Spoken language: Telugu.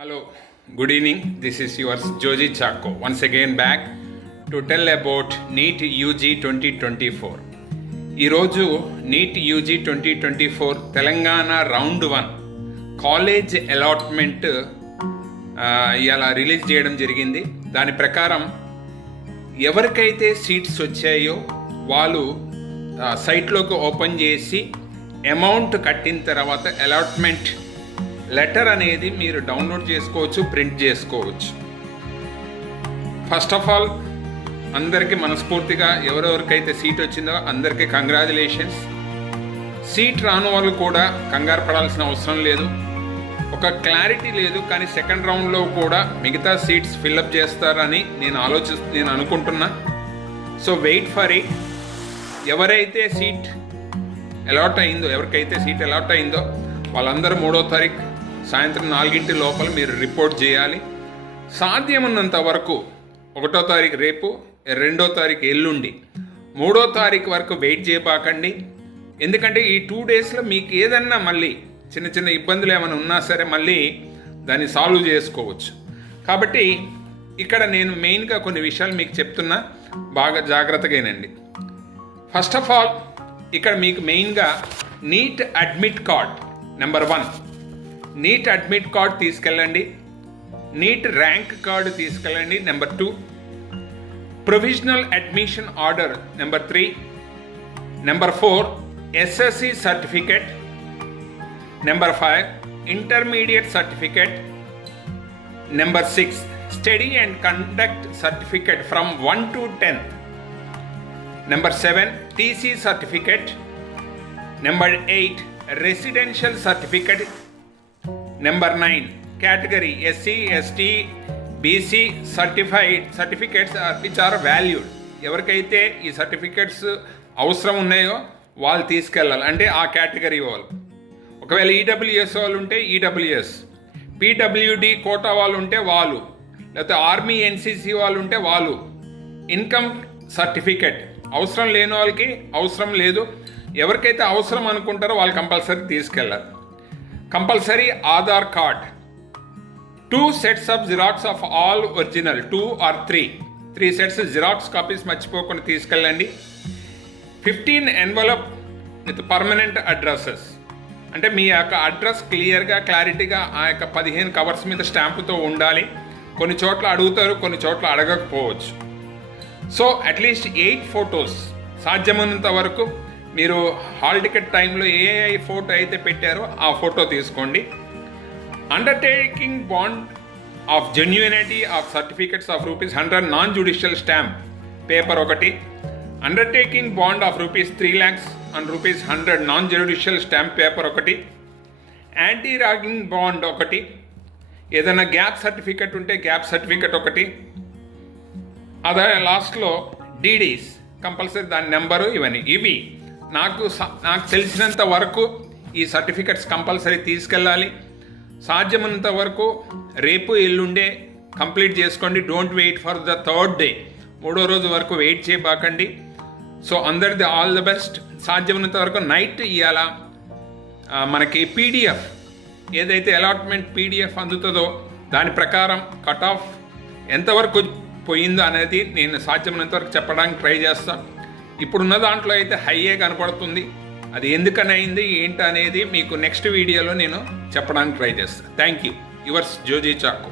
Hello, good evening. This is yours Joji Chako once again back to tell about NEET UG 2024. ఈరోజు NEET UG 2024 Telangana round 1 college allotment ఇలా రిలీజ్ చేయడం జరిగింది. దాని ప్రకారం ఎవరికైతే సీట్స్ వచ్చాయో వాళ్ళు సైట్లోకి ఓపెన్ చేసి అమౌంట్ కట్టిన తర్వాత అలాట్మెంట్ లెటర్ అనేది మీరు డౌన్లోడ్ చేసుకోవచ్చు, ప్రింట్ చేసుకోవచ్చు. ఫస్ట్ ఆఫ్ ఆల్ అందరికీ మనస్ఫూర్తిగా ఎవరెవరికైతే సీట్ వచ్చిందో అందరికీ కంగ్రాచులేషన్స్. సీట్ రాని వాళ్ళు కూడా కంగారు పడాల్సిన అవసరం లేదు. ఒక క్లారిటీ లేదు, కానీ సెకండ్ రౌండ్లో కూడా మిగతా సీట్స్ ఫిల్అప్ చేస్తారని నేను అనుకుంటున్నా. So wait for it. ఎవరైతే సీట్ అలాట్ అయిందో వాళ్ళందరూ 3వ తారీఖు సాయంత్రం 4 లోపల మీరు రిపోర్ట్ చేయాలి. సాధ్యమున్నంత వరకు 1వ తారీఖు రేపు, 2వ తారీఖు ఎల్లుండి, 3వ తారీఖు వరకు వెయిట్ చేయబాకండి. ఎందుకంటే ఈ 2 డేస్లో మీకు ఏదన్నా మళ్ళీ చిన్న చిన్న ఇబ్బందులు ఏమైనా ఉన్నా సరే మళ్ళీ దాన్ని సాల్వ్ చేసుకోవచ్చు. కాబట్టి ఇక్కడ నేను మెయిన్గా కొన్ని విషయాలు మీకు చెప్తున్నా, బాగా జాగ్రత్తగానండి. ఫస్ట్ ఆఫ్ ఆల్ ఇక్కడ మీకు మెయిన్గా NEET admit card number 1, NEET admit card తీసుకెళ్ళండి. నీట్ ర్యాంక్ కార్డు తీసుకెళ్ళండి number 2, provisional admission order number 3, number 4 SSC certificate, number 5 intermediate certificate, number 6 study and conduct certificate from 1 to 10th, number 7 TC certificate, number 8 residential certificate, number 9 category SC ST BC certificates which are valued. ఎవరికైతే ఈ సర్టిఫికెట్స్ అవసరం ఉన్నాయో వాళ్ళు తీసుకెళ్ళాలి, అంటే ఆ కేటగిరీ వాళ్ళు. ఒకవేళ ఈడబ్ల్యూఎస్ వాళ్ళు ఉంటే ఈడబ్ల్యూఎస్, పీడబ్ల్యూడి కోటా వాళ్ళు ఉంటే వాళ్ళు, లేకపోతే ఆర్మీ ఎన్సీసీ వాళ్ళు ఉంటే వాళ్ళు. ఇన్కమ్ సర్టిఫికెట్ అవసరం లేని వాళ్ళకి అవసరం లేదు. ఎవరికైతే అవసరం అనుకుంటారో వాళ్ళు కంపల్సరీ తీసుకెళ్ళాలి. Compulsory Aadhaar card, 2 sets of xerox of all original, 2 or 3 sets xerox copies మర్చిపోకుండా తీసుకెళ్ళండి. 15 envelope విత్ పర్మనెంట్ అడ్రసెస్, అంటే మీ యొక్క అడ్రస్ క్లారిటీగా ఆ యొక్క 15 కవర్స్ మీద స్టాంపుతో ఉండాలి. కొన్ని చోట్ల అడుగుతారు, కొన్ని చోట్ల అడగకపోవచ్చు. సో అట్లీస్ట్ 8 ఫొటోస్ సాధ్యమైనంత వరకు మీరు హాల్ టికెట్ టైంలో ఏ ఫోటో అయితే పెట్టారో ఆ ఫోటో తీసుకోండి. Undertaking bond of genuinity of certificates of ₹100 non judicial stamp paper 1, undertaking bond of ₹3 lakhs and ₹100 non judicial stamp paper 1, anti ragging bond 1, ఏదైనా గ్యాప్ సర్టిఫికెట్ ఉంటే గ్యాప్ సర్టిఫికెట్ 1, అదే లాస్ట్లో డీడీస్ కంపల్సరీ దాని నెంబరు ఇవి నాకు తెలిసినంత వరకు ఈ సర్టిఫికెట్స్ కంపల్సరీ తీసుకెళ్ళాలి. సాధ్యమైనంత వరకు రేపు ఎల్లుండే కంప్లీట్ చేసుకోండి. Don't wait for the 3rd day, 3వ రోజు వరకు వెయిట్ చేయబాకండి. సో అందరిది ఆల్ ద బెస్ట్. సాధ్యమైనంత వరకు నైట్ ఇవాళ మనకి పీడిఎఫ్ ఏదైతే అలాట్మెంట్ పీడిఎఫ్ అందుతుందో దాని ప్రకారం కట్ ఆఫ్ ఎంతవరకు పోయిందో అనేది నేను సాధ్యమైనంత వరకు చెప్పడానికి ట్రై చేస్తాను. ఇప్పుడున్న దాంట్లో అయితే హైయే కనపడుతుంది. అది ఎందుకని అయింది ఏంటి అనేది మీకు నెక్స్ట్ వీడియోలో నేను చెప్పడానికి ట్రై చేస్తాను. Thank you. Yours Jojy choco.